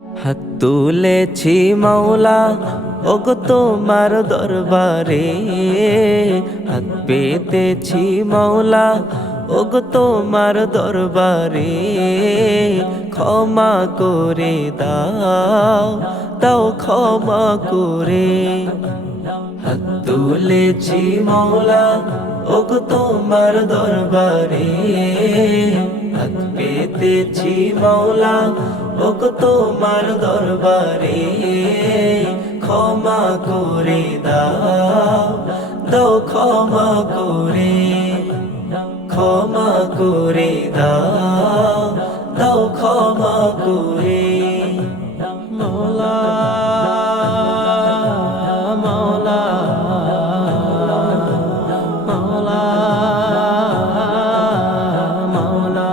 হাত তুলেছি মাওলা ওগো তোমার দরবারে, হাত পেতেছি মাওলা ওগো তোমার দরবারে। ক্ষমা করে দাও, দাও ক্ষমা করে। হাত তুলেছি মাওলা ওগো তোমার দরবারে, হাত পেতেছি মাওলা ওগো তোমার দরবারে। ক্ষমা করে দাও, দাও ক্ষমা করে। ক্ষমা করে দাও, দাও ক্ষমা করে। মাওলা মাওলা মাওলা মাওলা।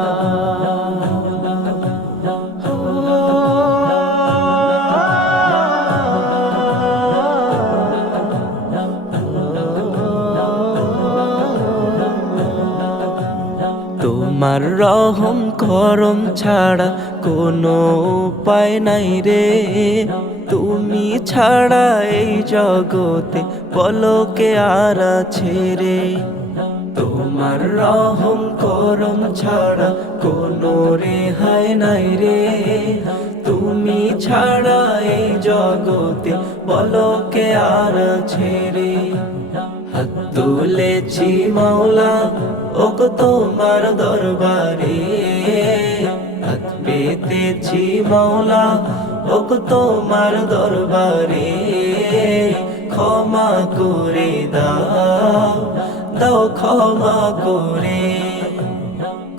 তোমার রহম করম ছাড়া কোনো উপায় নাই রে। তুমি ছাড়া এই জগতে বলো কে আর আছে রে। তোমার রহম করম ছাড়া কোনো রেহাই নাই রে। তুমি ছাড়া এই জগতে বলো কে আর আছে রে। হাত তুলেছি মাওলা ওগো তোমার দরবারে, হাত পেতেছি মাওলা ওগো তোমার দরবারে। ক্ষমা করে দাও, দাও ক্ষমা করে।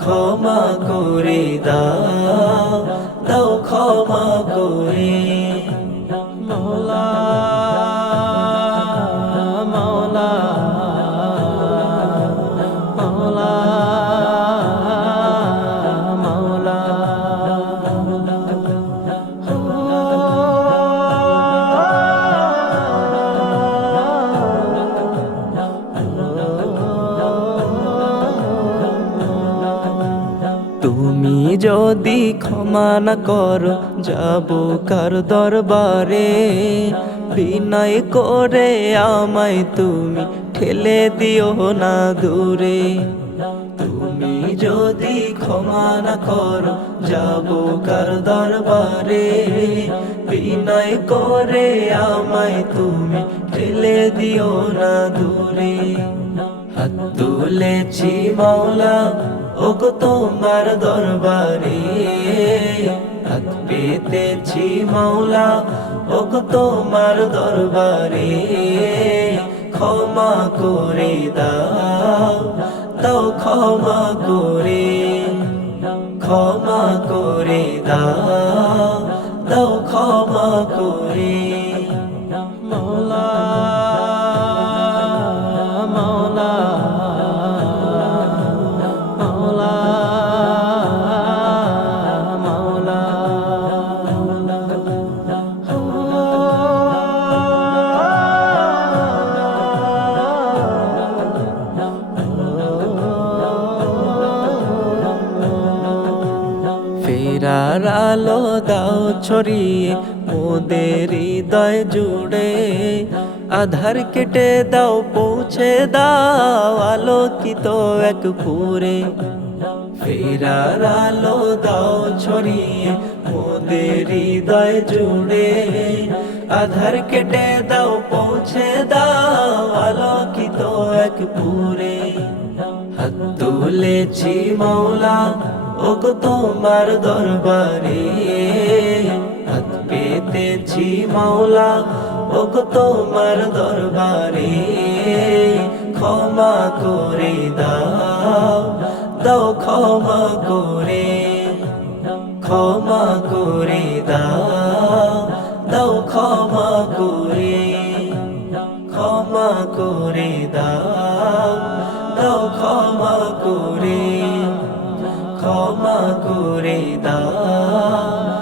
ক্ষমা করে দাও, দাও ক্ষমা করে। মাওলা মাওলা মাওলা মাওলা। তুমি যদি ক্ষমা না করো যাব কার দরবারে। বিনয় করে আমায় তুমি ঠেলে দিও না দূরে। তুমি যদি ক্ষমা না করো যাব কার দরবারে। বিনয় করে আমায় তুমি ঠেলে দিও না দূরে। হাত তুলেছি মাওলা ওগো তোমার দরবারে, হাত পেতেছি মাওলা ওগো তোমার দরবারে। ক্ষমা করে দাও, দাও ক্ষমা করে। ক্ষমা করে দাও, দাও ক্ষমা করে। মাওলা মাওলা মাওলা মাওলা। ফেরার আলো দাও ছড়িয়ে মোদের হৃদয় জুড়ে। আধার কেটে দাও পৌঁছে দাও আলোকিত এক পুরে। ফেরার আলো দাও ছড়িয়ে মোদের হৃদয় জুড়ে। আধার কেটে দাও পৌঁছে দাও আলোকিত এক পুরে। হাত তুলেছি মাওলা ওগো তোমার দরবারে, হাত পেতেছি মাওলা ওগো তোমার দরবারে। ক্ষমা করে দাও, দাও ক্ষমা করে। ক্ষমা করে দাও, দাও ক্ষমা করে। ক্ষমা করে দাও, দাও ক্ষমা করে। ক্ষমা করে দাও,